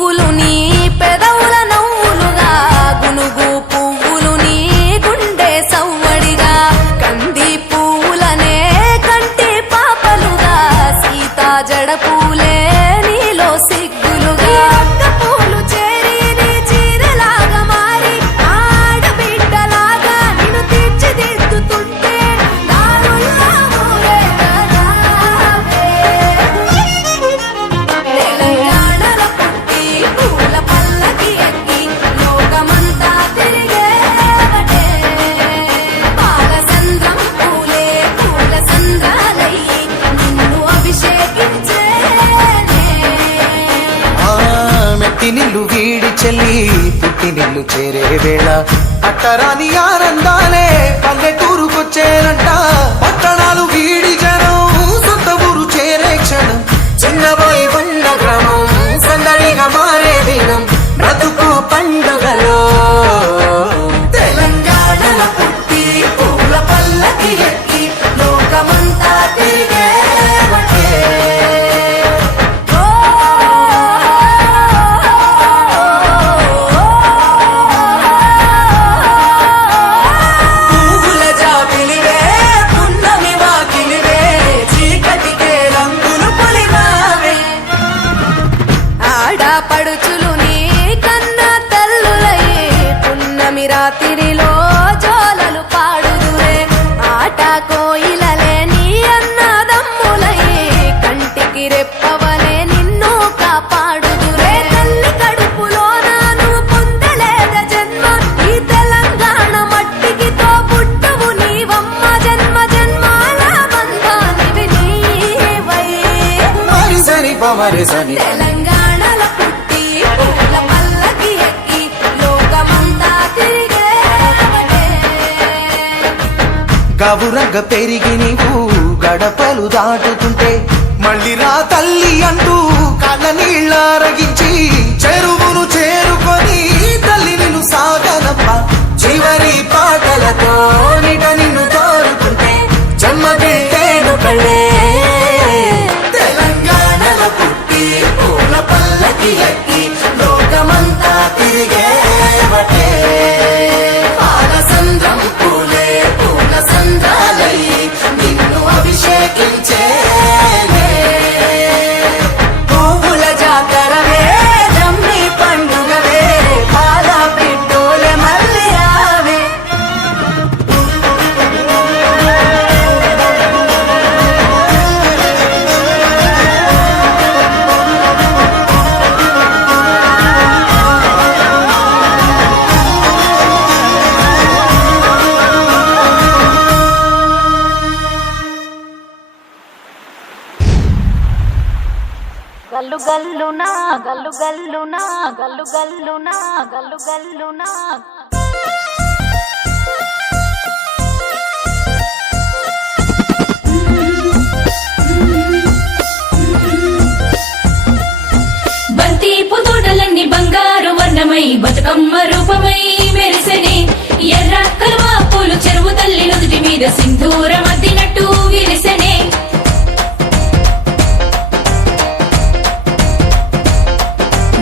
పువ్వులు నీ పెదవుల నవ్వులుగా గునుగు పువ్వులు నీ గుండె సవ్వడిగా కంది పువ్వులనే కంటి పాపలుగా సీతా జడ పూలే నీలో సిగ్గులుగా అక్క పూలు చేరి నీ చీరలాగా మారి ఆడబిడ్డలాగా నిన్ను తీర్చిదిద్దుతుంటే దారుల్లా ఊరేగరావే. తెలంగాణలో పుట్టి పూల పల్లకి ఎక్కి లోకమంతా తిరిగేవటే పాలసంద్రం పూలే పూల సంద్రాలయ్యి నిన్ను అభిషేకించేనే. మెట్టినిల్లు వీడి చెల్లి పుట్టినిల్లు చేరే వేళ అట్టరాని ఆనందాలే పల్లెటూరుకొచ్చేనంట. పట్టణాలు వీడి జనం సొంత ఊరు చేరే క్షణం చిన్నబోయి ఉన్న గ్రామం సందడిగా మారే దినం బ్రతుకు పండుగలో. తెలంగాణలో పుట్టి పూల పల్లకి ఎక్కి లోకమంతా తిరిగేవటే. పువ్వుల జాబిలివే పున్నమి వాకిలివే చీకటికే రంగులు పొలిమావే. ఆడపడుచులు నీ కన్న తల్లులయ్యే పున్నమి రాత్రిలో జోలలు పాడుదురే ఆట కోయిలలే నీ అన్నదమ్ములయ్యే కంటికి రెప్పవలే నిన్ను కాపాడుదురే. తల్లి కడుపులో నువ్వు పొందలేద జన్మ ఈ తెలంగాణ మట్టికి తో పుట్టువు నీవమ్మ జన్మ జన్మాల బంధానివి నీవై. మరిసని పమరిసని తెలంగాణలో పుట్టి పూల పల్లకి ఎక్కి లోకమంతా తిరిగేవటే. గవురగ పెరిగి నీవు గడపలు దాటుతుంటే మళ్ళీ రా తల్లి అంటూ కళ్ళ నీళ్ళారగించి చెరువును చేరుకొని తల్లి నిన్ను సాగనప్ప చివరి పాటలతో నిట నిన్ను తోరుతుంటే జన్మ పెట్టేను కళ్ళే. తెలంగాణలో పుట్టి పూల పల్లకి ఎక్కి లోకమంతా తిరిగేవటే పాలసంద్రం పూలే పూల సంద్రాలయ్యి నిన్ను అభిషేకించేనే. పువ్వుల జాతరవే జమ్మి పండుగవే పాల పిట్టోలే మళ్ళీ రావే. గల్లు గల్లునా గల్లు గల్లునా గల్లు గల్లునా గల్లు గల్లునా బంతి పుతోటలన్నీ బంగారు వర్ణమై బతుకమ్మ రూపమై మెరిసెనే ఎర్ర కలువ పూలు చెరువు తల్లి నుదుటి మీద సింధూరం అద్దినట్టు విరిసెనే.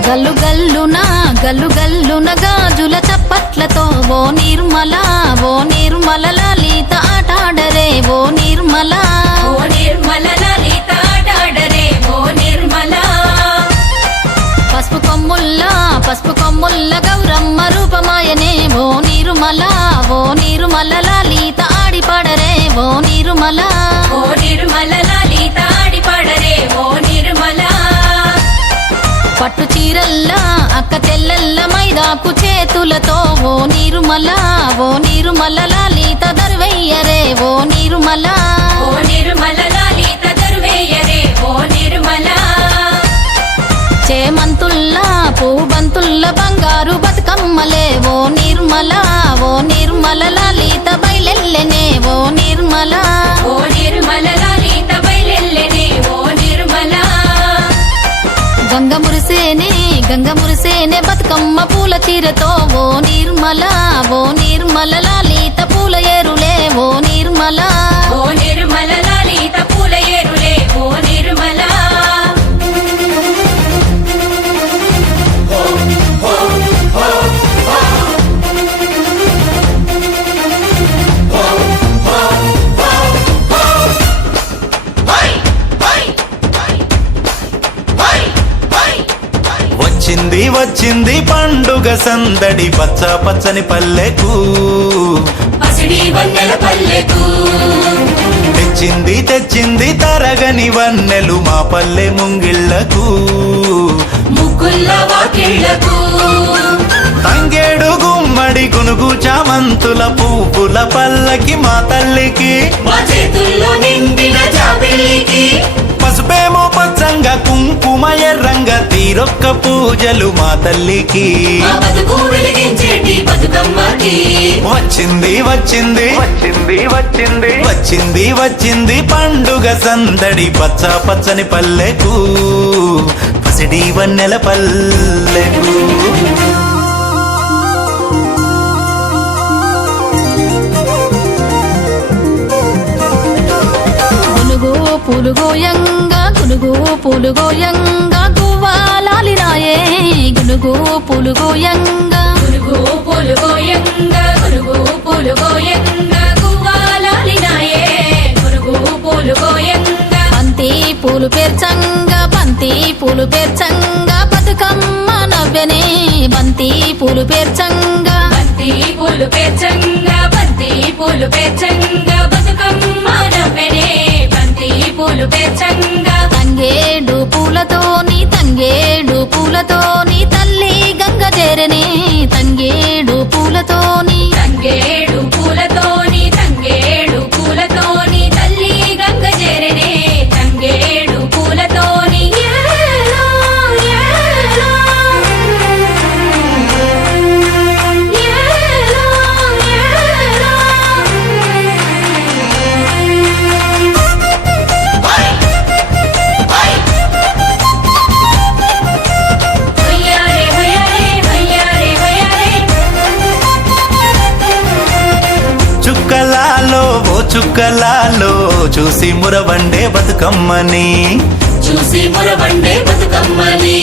గల్లు గల్లునా గల్లు గల్లున గాజుల చప్పట్లతో ఓ నిర్మల లలిత ఆటాడరే ఓ నిర్మల. ఓ నిర్మల లలిత ఆటాడరే ఓ నిర్మల. పసుపు కొమ్ముల్ల గౌరమ్మ రూపమాయనే ఓ నిర్మల లలిత ఆడిపాడరే ఓ నిర్మల. ఓ నిర్మల లలిత ఆడిపాడరే ఓ నిర్మల. పట్టు చీరల్లా అక్క చెల్లెల్ల మైదాకు చేతులతో ఓ నిర్మల లలిత దర్వయ్యరే ఓ నిర్మల. ఓ నిర్మల లలిత దర్వేయరే ఓ నిర్మల. చేమంతుల్లా పూబంతుల్ల బంగారు బతుకమ్మలే ఓ నిర్మల లలిత బయలెల్లెనే ఓ నిర్మల. ఓ నిర్మల లలిత బయలెల్లెనే ఓ నిర్మల. గంగ మురిసేనే బతుకమ్మ పూల చీరతో ఓ నిర్మల లలిత పూల ఏరులే ఓ నిర్మల. ఓ నిర్మల లలిత పూల ఏరులే ఓ నిర్మల. వచ్చింది పండుగ సందడి పచ్చ పచ్చని పల్లెకు పసిడి వన్నెల పల్లెకు తెచ్చింది తరగని వన్నెలు మా పల్లె ముంగిళ్లకు ముగ్గుల్ల వాకిళ్లకు తంగేడు గుమ్మడి గునుగు చామంతుల పువ్వుల పల్లకి మా తల్లికి మా చేతుల్లో నిండిన జాబిల్లికి పసుపేమో పచ్చంగా కుంకుమ ఎర్రంగా తీరొక్క పూజలు మా తల్లికి మా బతుకు వెలిగించేటి బతుకమ్మకి వచ్చింది పండుగ సందడి పచ్చ పచ్చని పల్లెకు పసిడి వన్నెల పల్లెకు గునుగు పులుగోయంగా గువ్వాలాలినాయే గునుగు పులుగోయంగా గునుగు పూలుగోయంగా గునుగు పూలుగోయంగా గువ్వాలాలినాయే గునుగు పూలుగోయంగా బంతి పూలు పేర్చంగా బతుకమ్మ నవ్వెనే బంతి పూలు పేర్చంగా బంతి పూలు పేర్చంగా బంతి పూలు పేర్చంగా బతుకమ్మ నవ్వెనే బంతి పూలు పేర్చంగా తంగేడు పూలతోని తల్లి గంగ చేరనే తంగేడు పూలతోని తంగేడు పూలతోని తల్లి గంగ చేరనే తంగేడు పూలతోని ఏలో, ఏలో. ఏలో, ఏలో. హొయ్యారే, హొయ్యారే, హొయ్యారే, హొయ్యారే. చుక్కలాలో చూసి మురవండే బతుకమ్మని చూసి మురవండే బతుకమ్మని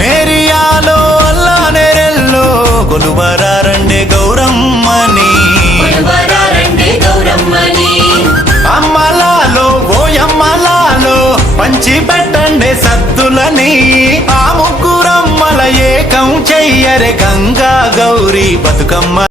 నేరియాలో అల్లా నేరెల్లో కొలువరారండే గౌరమ్మని కొలువరారండే గౌరమ్మని అమ్మలాలో ఓయమ్మలాలో పంచి పెట్టండే సద్దులని ఆ ముగ్గురమ్మల ఏకం చెయ్యరే గంగా గౌరీ బతుకమ్మ